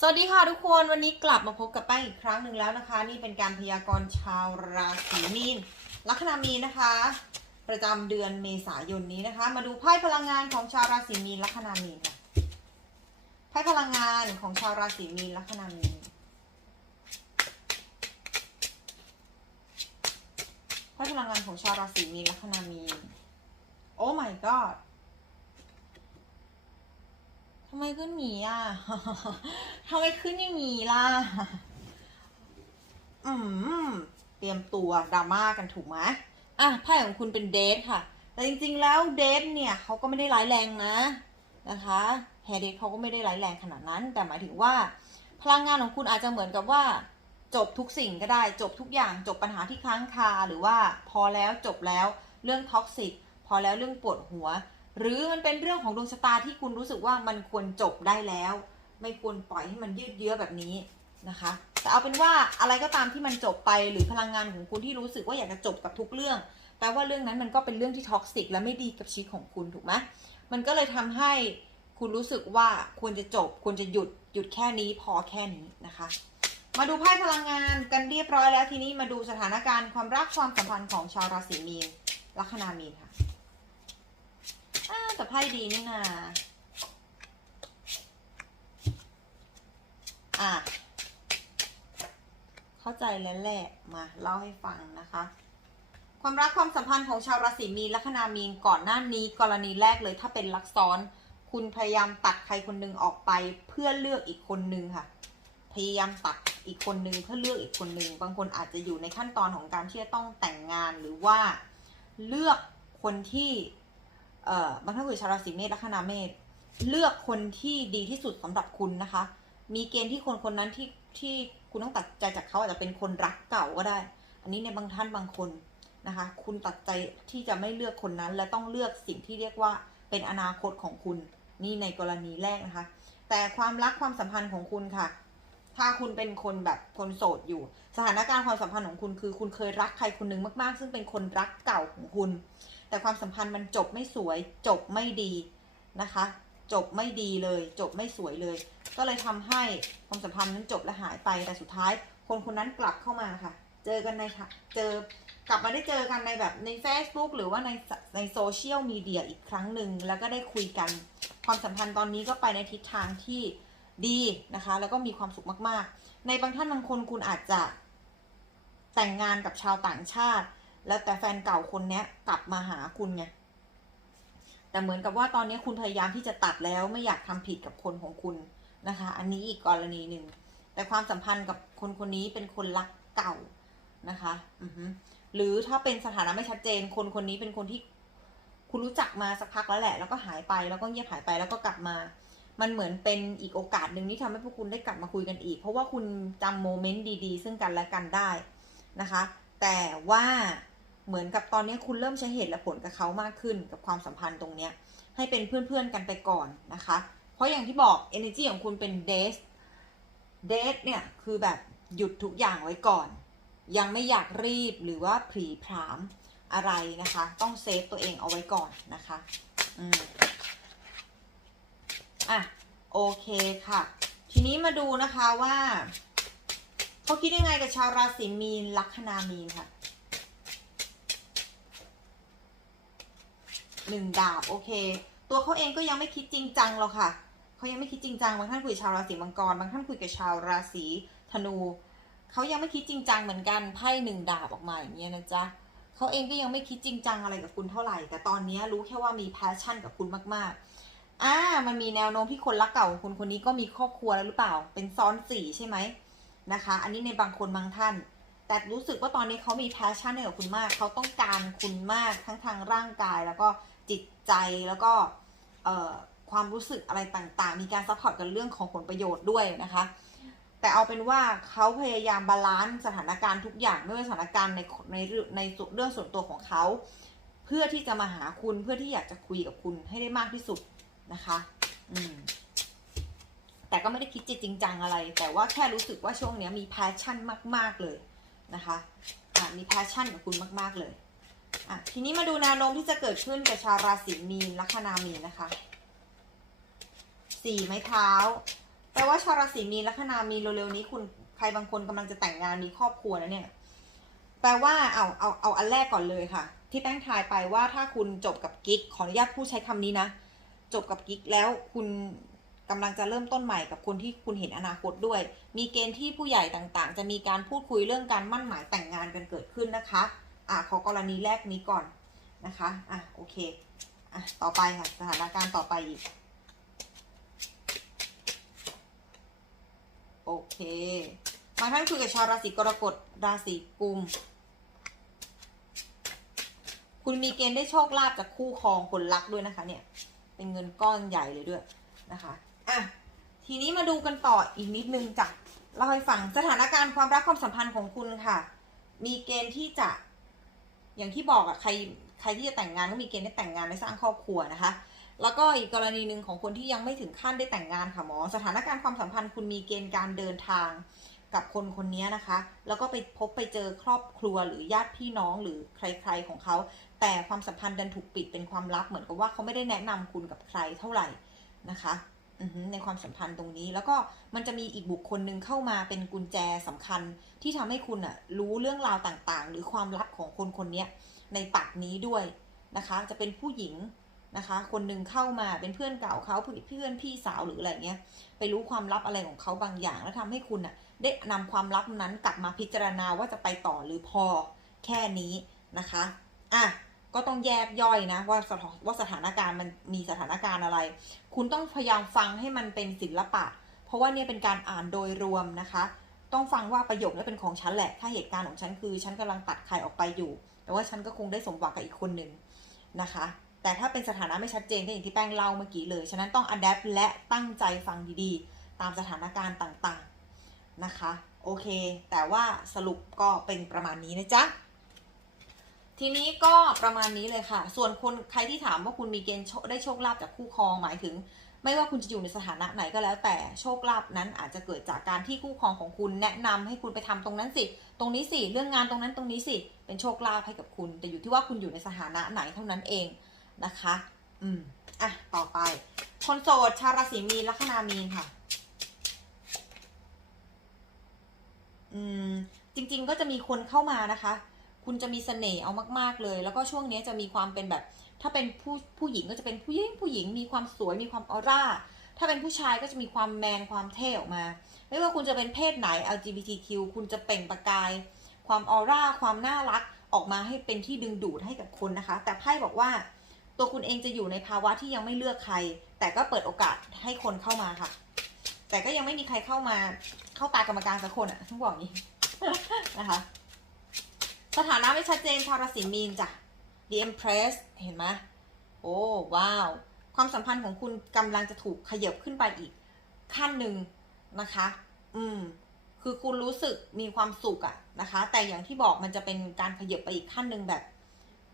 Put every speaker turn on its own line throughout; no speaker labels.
สวัสดีค่ะทุกคนวันนี้กลับมาพบกับแป้งอีกครั้งหนึ่งแล้วนะคะ นี่เป็นการพยากรณ์ชาวราศีมีนลัคนามีนนะคะ ประจำเดือนเมษายนนี้นะคะ มาดูไพ่พลังงานของชาวราศีมีนลัคนามีนค่ะไพ่พลังงานของชาวราศีมีนลัคนามีนไพ่พลังงานของชาวราศีมีนลัคนามีนโอ้ my god ำไมขึ้นหมีอะทำไมขึ้นอย่างนี้ล่ะ อืม เตรียมตัวดราม่ากันถูกไหมอะไพ่ของคุณเป็นเดทค่ะ แต่จริง ๆ แล้วเดทเนี่ยเขาก็ไม่ได้ร้ายแรงนะ นะคะแฮเดทเขาก็ไม่ได้ร้ายแรงขนาดนั้น แต่หมายถึงว่า พลังงานของคุณอาจจะเหมือนกับว่า จบทุกสิ่งก็ได้ จบทุกอย่าง จบปัญหาที่ค้างคา หรือว่าพอแล้วจบแล้ว เรื่องท็อกซิก พอแล้วเรื่องปวดหัว หรือมันเป็นเรื่องของดวงชะตาที่คุณรู้สึกว่ามันควรจบได้แล้ว ไม่ควรปล่อยให้มันยืดเยื้อแบบนี้นะคะ แต่เอาเป็นว่าอะไรก็ตามที่มันจบไปหรือพลังงานของคุณที่รู้สึกว่าอยากจะจบกับทุกเรื่อง แปลว่าเรื่องนั้นมันก็เป็นเรื่องที่ท็อกซิกและไม่ดีกับชีวิตของคุณถูกไหมมันก็เลยทำให้คุณรู้สึกว่าควรจะจบควรจะหยุดหยุดแค่นี้พอแค่นี้นะคะ มาดูไพ่พลังงานกันเรียบร้อยแล้วทีนี้มาดูสถานการณ์ความรักความสัมพันธ์ของชาวราศีมีนลัคนามีนค่ะ แต่ไพ่ดีนี่นาอะ เข้าใจแล้วแหละ มาเล่าให้ฟังนะคะ ความรักความสัมพันธ์ของชาวราศีมีนลัคนามีนก่อนหน้านี้กรณีแรกเลยถ้าเป็นลักซ้อน คุณพยายามตัดใครคนหนึ่งออกไปเพื่อเลือกอีกคนหนึ่งค่ะ พยายามตัดอีกคนหนึ่งเพื่อเลือกอีกคนหนึ่งบางคนอาจจะอยู่ในขั้นตอนของการที่จะต้องแต่งงานหรือว่าเลือกคนที่ เอ่อบางท่านคือชาวราศีเมษลัคนาเมษเลือกคนที่ดีที่สุดสำหรับคุณนะคะ มีเกณฑ์ที่คนคนนั้นที่ที่คุณต้องตัดใจจากเขาอาจจะเป็นคนรักเก่าก็ได้ อันนี้ในบางท่านบางคนนะคะ คุณตัดใจที่จะไม่เลือกคนนั้น และต้องเลือกสิ่งที่เรียกว่าเป็นอนาคตของคุณนี่ในกรณีแรกนะคะ แต่ความรักความสัมพันธ์ของคุณค่ะ ถ้าคุณเป็นคนแบบคนโสดอยู่ สถานการณ์ความสัมพันธ์ของคุณคือ คุณเคยรักใครคนหนึ่งมากๆ ซึ่งเป็นคนรักเก่าของคุณ แต่ความสัมพันธ์มันจบไม่สวย จบไม่ดีนะคะ จบไม่ดีเลย จบไม่สวยเลย ก็เลยทำให้ความสัมพันธ์นั้นจบและหายไปแต่สุดท้าย คนคนนั้นกลับเข้ามาค่ะ เจอกันในค่ะเจอกลับมาได้เจอกันในแบบใน Facebook หรือว่าในในโซเชียลมีเดียอีกครั้งหนึ่งแล้วก็ได้คุยกัน ความสัมพันธ์ตอนนี้ก็ไปในทิศทางที่ดีนะคะ แล้วก็มีความสุขมาก ๆ ในบางท่านบางคนคุณอาจจะแต่งงานกับชาวต่างชาติ แล้วแต่แฟนเก่าคนเนี้ยกลับมาหาคุณไงแต่เหมือนกับว่าตอนนี้คุณพยายามที่จะตัดแล้วไม่อยากทำผิดกับคนของคุณนะคะ อันนี้อีกกรณีหนึ่งแต่ความสัมพันธ์กับคนคนนี้เป็นคนรักเก่านะคะอือหรือถ้าเป็นสถานะไม่ชัดเจน คนคนนี้เป็นคนที่คุณรู้จักมาสักพักแล้วแหละ แล้วก็หายไปแล้วก็เงียบหายไปแล้วก็กลับมา มันเหมือนเป็นอีกโอกาสหนึ่งที่ทำให้พวกคุณได้กลับมาคุยกันอีก เพราะว่าคุณจำโมเมนต์ดีๆ ซึ่งกันและกันได้นะคะ แต่ว่า เหมือนกับตอนนี้คุณเริ่มใช้เหตุและผลกับเขามากขึ้นกับความสัมพันธ์ตรงเนี้ยให้เป็นเพื่อนๆกันไปก่อนนะคะ เพราะอย่างที่บอก energy ของคุณเป็น date date เนี่ยคือแบบหยุดทุกอย่างไว้ก่อน ยังไม่อยากรีบหรือว่าผีพรามอะไรนะคะ ต้องเซฟตัวเองเอาไว้ก่อนนะคะอืมอะโอเคค่ะ ทีนี้มาดูนะคะว่า เขาคิดยังไงกับชาวราศีมีนลัคนามีนค่ะ หนึ่งดาบโอเค ตัวเขาเองก็ยังไม่คิดจริงจังหรอกค่ะเขายังไม่คิดจริงจังบางท่านคุยชาวราศีมังกรบางท่านคุยกับชาวราศีธนูเขายังไม่คิดจริงจังเหมือนกันไพ่หนึ่งดาบออกมาอย่างเงี้ยนะจ๊ะเขาเองก็ยังไม่คิดจริงจังอะไรกับคุณเท่าไหร่ แต่ตอนนี้รู้แค่ว่ามีแพชชั่นกับคุณมากๆอ่ามันมีแนวโน้มที่คนรักเก่าของคุณคนนี้ก็มีครอบครัวแล้วหรือเปล่า เป็นซ้อนสี่ใช่ไหมนะคะ อันนี้ในบางคนบางท่าน แต่รู้สึกว่าตอนนี้เขามีแพชชั่นให้กับคุณมาก เขาต้องการคุณมากทั้งทางร่างกายแล้วก็ จิตใจแล้วก็ความรู้สึกอะไรต่างๆ มีการซัพพอร์ตกันเรื่องของผลประโยชน์ด้วยนะคะ แต่เอาเป็นว่าเขาพยายามบาลานซ์สถานการณ์ทุกอย่างไม่ว่าสถานการณ์ในในเรื่องในเรื่องส่วนตัวของเขา เพื่อที่จะมาหาคุณเพื่อที่อยากจะคุยกับคุณให้ได้มากที่สุดนะคะ อืมแต่ก็ไม่ได้คิดจะจริงจังอะไร แต่ว่าแค่รู้สึกว่าช่วงนี้มีแพชชั่นมาก ๆเลยนะคะะมีแพชชั่นกับคุณมาก ๆเลย อะทีนี้มาดูแนวโน้มที่จะเกิดขึ้นกับชาวราศีมีนลัคนามีนนะคะสี่ไม้เท้าแปลว่าชาวราศีมีนลัคนามีนเร็วๆนี้คุณใครบางคนกำลังจะแต่งงานมีครอบครัวแล้วเนี่ย แปลว่าเอาเอาเอาอันแรกก่อนเลยค่ะ ที่แป้งทายไปว่าถ้าคุณจบกับกิ๊กขออนุญาตพูดใช้คำนี้นะจบกับกิ๊กแล้วคุณกำลังจะเริ่มต้นใหม่กับคนที่คุณเห็นอนาคตด้วย มีเกณฑ์ที่ผู้ใหญ่ต่างๆ จะมีการพูดคุยเรื่องการมั่นหมายแต่งงานกันเกิดขึ้นนะคะ อะขอกรณีแรกนี้ก่อนนะคะอะโอเคอะต่อไปค่ะสถานการณ์ต่อไปอีก โอเคบางท่านคุยกับชาวราศีกรกฎราศีกุม คุณมีเกณฑ์ได้โชคลาภจากคู่ครองคนรักด้วยนะคะ เนี่ย เป็นเงินก้อนใหญ่เลยด้วยนะคะอะทีนี้มาดูกันต่ออีกนิดนึงจ้ะเล่าให้ฟังสถานการณ์ความรักความสัมพันธ์ของคุณค่ะ มีเกณฑ์ที่จะ อย่างที่บอกอะใครใครที่จะแต่งงานก็มีเกณฑ์ได้แต่งงานได้สร้างครอบครัวนะคะ แล้วก็อีกกรณีหนึ่งของคนที่ยังไม่ถึงขั้นได้แต่งงานค่ะหมอ สถานการณ์ความสัมพันธ์คุณมีเกณฑ์การเดินทางกับคนคนนี้นะคะ แล้วก็ไปพบไปเจอครอบครัวหรือญาติพี่น้องหรือใคร ๆของเขา แต่ความสัมพันธ์ดันถูกปิดเป็นความลับเหมือนกับว่าเขาไม่ได้แนะนำคุณกับใครเท่าไหร่นะคะ ในความสัมพันธ์ตรงนี้ แล้วก็มันจะมีอีกบุคคลหนึ่งเข้ามาเป็นกุญแจสำคัญ ที่ทำให้คุณอะรู้เรื่องราวต่างๆ หรือความลับของคนคนนี้ในปักนี้ด้วยนะคะ จะเป็นผู้หญิงนะคะ คนหนึ่งเข้ามาเป็นเพื่อนเก่าเขาเพื่อนพี่สาวหรืออะไรเงี้ยไปรู้ความลับอะไรของเขาบางอย่าง แล้วทำให้คุณอะได้นำความลับนั้นกลับมาพิจารณาว่าจะไปต่อหรือพอแค่นี้นะคะอะ ก็ต้องแยกย่อยนะว่าสถาว่าสถานการณ์มันมีสถานการณ์อะไร คุณต้องพยายามฟังให้มันเป็นศิลปะ เพราะว่าเนี่ยเป็นการอ่านโดยรวมนะคะ ต้องฟังว่าประโยคนี้เป็นของฉันแหละ ถ้าเหตุการณ์ของฉันคือ ฉันกำลังตัดใครออกไปอยู่ แต่ว่าฉันก็คงได้สมหวังกับอีกคนหนึ่งนะคะ แต่ถ้าเป็นสถานะไม่ชัดเจนก็อย่างที่แป้งเล่าเมื่อกี้เลย ฉะนั้นต้องอัดแอปและตั้งใจฟังดีๆ ตามสถานการณ์ต่างๆนะคะ โอเค แต่ว่าสรุปก็เป็นประมาณนี้นะจ๊ะ ทีนี้ก็ประมาณนี้เลยค่ะ ส่วนคนใครที่ถามว่าคุณมีเกณฑ์ได้โชคลาภจากคู่ครองหมายถึง ไม่ว่าคุณจะอยู่ในสถานะไหนก็แล้วแต่โชคลาภนั้นอาจจะเกิดจากการที่คู่ครองของคุณแนะนำให้คุณไปทำตรงนั้นสิ ตรงนี้สิ เรื่องงานตรงนั้นตรงนี้สิ เป็นโชคลาภให้กับคุณ แต่อยู่ที่ว่าคุณอยู่ในสถานะไหนเท่านั้นเองนะคะ อืม อะ ต่อไป คนโสดชาวราศีมีนลัคนามีนค่ะ อืม จริง ๆ ก็จะมีคนเข้ามานะคะ คุณจะมีเสน่ห์เอามาก ๆเลย แล้วก็ช่วงนี้จะมีความเป็นแบบ ถ้าเป็นผู้ผู้หญิงก็จะเป็นผู้หญิงผู้หญิงมีความสวยมีความออร่าถ้าเป็นผู้ชายก็จะมีความแมนความเท่ออกมา ไม่ว่าคุณจะเป็นเพศไหน LGBTQ คุณจะเปล่งประกาย ความออร่าความน่ารักออกมาให้เป็นที่ดึงดูดให้กับคนนะคะ แต่ไพ่บอกว่า ตัวคุณเองจะอยู่ในภาวะที่ยังไม่เลือกใคร แต่ก็เปิดโอกาสให้คนเข้ามาค่ะ แต่ก็ยังไม่มีใครเข้ามาเข้าตากรรมการสักคนอะต้องบอกงนี้นะคะ สถานะไม่ชัดเจนชาวราศีมีนจ้ะ The Empress เห็นไหมโอ้ว้าว ความสัมพันธ์ของคุณกำลังจะถูกขยับขึ้นไปอีก ขั้นหนึ่งนะคะ อืม คือคุณรู้สึกมีความสุขอะนะคะ แต่อย่างที่บอกมันจะเป็นการขยับไปอีกขั้นหนึ่งแบบ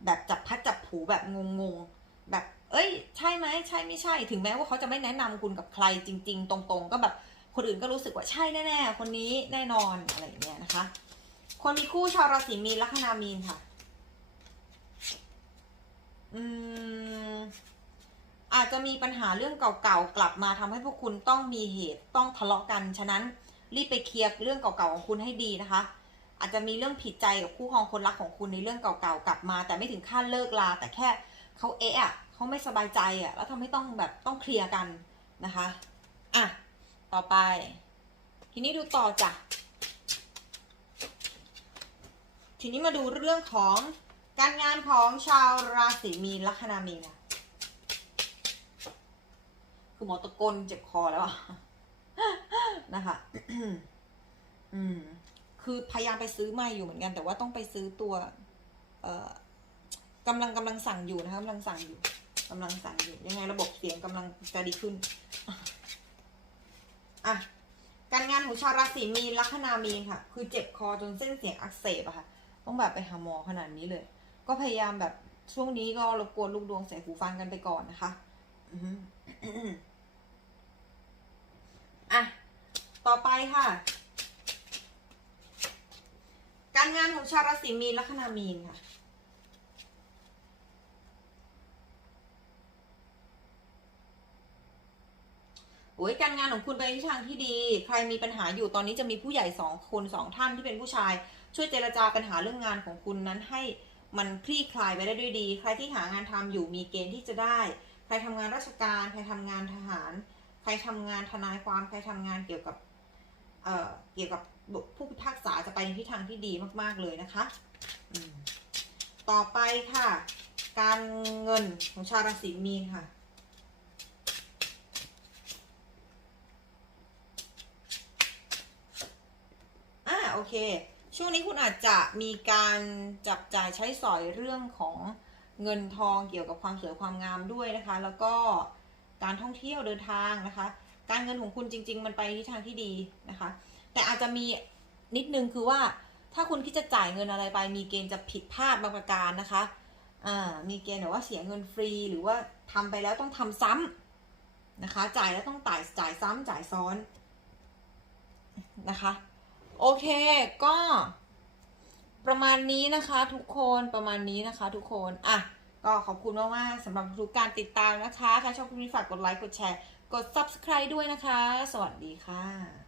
แบบจับพัดจับผูแบบงงๆ แบบ เอ้ย ใช่ไหมใช่ไม่ใช่ ถึงแม้ว่าเขาจะไม่แนะนำคุณกับใครจริง ๆ ตรง ๆ ก็แบบคนอื่นก็รู้สึกว่าใช่แน่ๆ คนนี้แน่นอนอะไรอย่างเงี้ยนะคะ คนมีคู่ชาวราศีมีนลัคนามีนค่ะ อืม อาจจะมีปัญหาเรื่องเก่าๆกลับมาทำให้พวกคุณต้องมีเหตุต้องทะเลาะกัน ฉะนั้นรีบไปเคลียร์เรื่องเก่าๆของคุณให้ดีนะคะ อาจจะมีเรื่องผิดใจกับคู่ครองคนรักของคุณในเรื่องเก่าๆกลับมา แต่ไม่ถึงขั้นเลิกลา แต่แค่เขาเอะอะเขาไม่สบายใจอะแล้วทำให้ต้องแบบต้องเคลียร์กันนะคะ อะ ต่อไป ทีนี้ดูต่อจ้ะ ทีนี้มาดูเรื่องของการงานของชาวราศีมีนลัคนามีนค่ะคือหมอตะโกนเจ็บคอแล้วอะนะคะอืมคือพยายามไปซื้อมาอยู่เหมือนกัน แต่ว่าต้องไปซื้อตัว เอ่อกำลังกำลังสั่งอยู่นะคะกำลังสั่งอยู่กำลังสั่งอยู่ ยังไงระบบเสียงกำลังจะดีขึ้นอะการงานของชาวราศีมีนลัคนามีนค่ะ คือเจ็บคอจนเส้นเสียงอักเสบอะค่ะ ต้องแบบไปหาหมอขนาดนี้เลย ก็พยายามแบบช่วงนี้ก็รบกวนลูกดวงใส่หูฟังกันไปก่อนนะคะอืมอะ ต่อไปค่ะ การงานของชาวราศีมีนลัคนามีนค่ะโอ้ยการงานของคุณไปในทิศทางที่ดี ใครมีปัญหาอยู่ตอนนี้จะมีผู้ใหญ่สองคนสองท่านที่เป็นผู้ชาย ช่วยเจรจาปัญหาเรื่องงานของคุณนั้นให้มันคลี่คลายไปได้ด้วยดี ใครที่หางานทำอยู่มีเกณฑ์ที่จะได้ ใครทำงานราชการ ใครทำงานทหาร ใครทำงานทนายความ ใครทำงานเกี่ยวกับเอ่อเกี่ยวกับผู้พิพากษาจะไปในทิศทางที่ดีมากๆเลยนะคะ ต่อไปค่ะ การเงินของชาวราศีมีนค่ะอ่าโอเค ช่วงนี้คุณอาจจะมีการจับจ่ายใช้สอยเรื่องของเงินทองเกี่ยวกับความสวยความงามด้วยนะคะ แล้วก็การท่องเที่ยวเดินทางนะคะ การเงินของคุณจริง ๆ มันไปทิศทางที่ดีนะคะ แต่อาจจะมีนิดนึงคือว่าถ้าคุณคิดจะจ่ายเงินอะไรไป มีเกณฑ์จะผิดพลาดบางประการนะคะอ่ามีเกณฑ์แบบว่าเสียเงินฟรีหรือว่าทำไปแล้วต้องทำซ้ำนะคะ จ่ายแล้วต้องจ่ายจ่ายซ้ำจ่ายซ้อนนะคะ โอเคก็ประมาณนี้นะคะทุกคนประมาณนี้นะคะทุกคนอะก็ขอบคุณมากๆสำหรับทุกการติดตามนะคะใครชอบคลิปนี้ฝากกดไลค์กดแชร์ กด subscribe ด้วยนะคะ สวัสดีค่ะ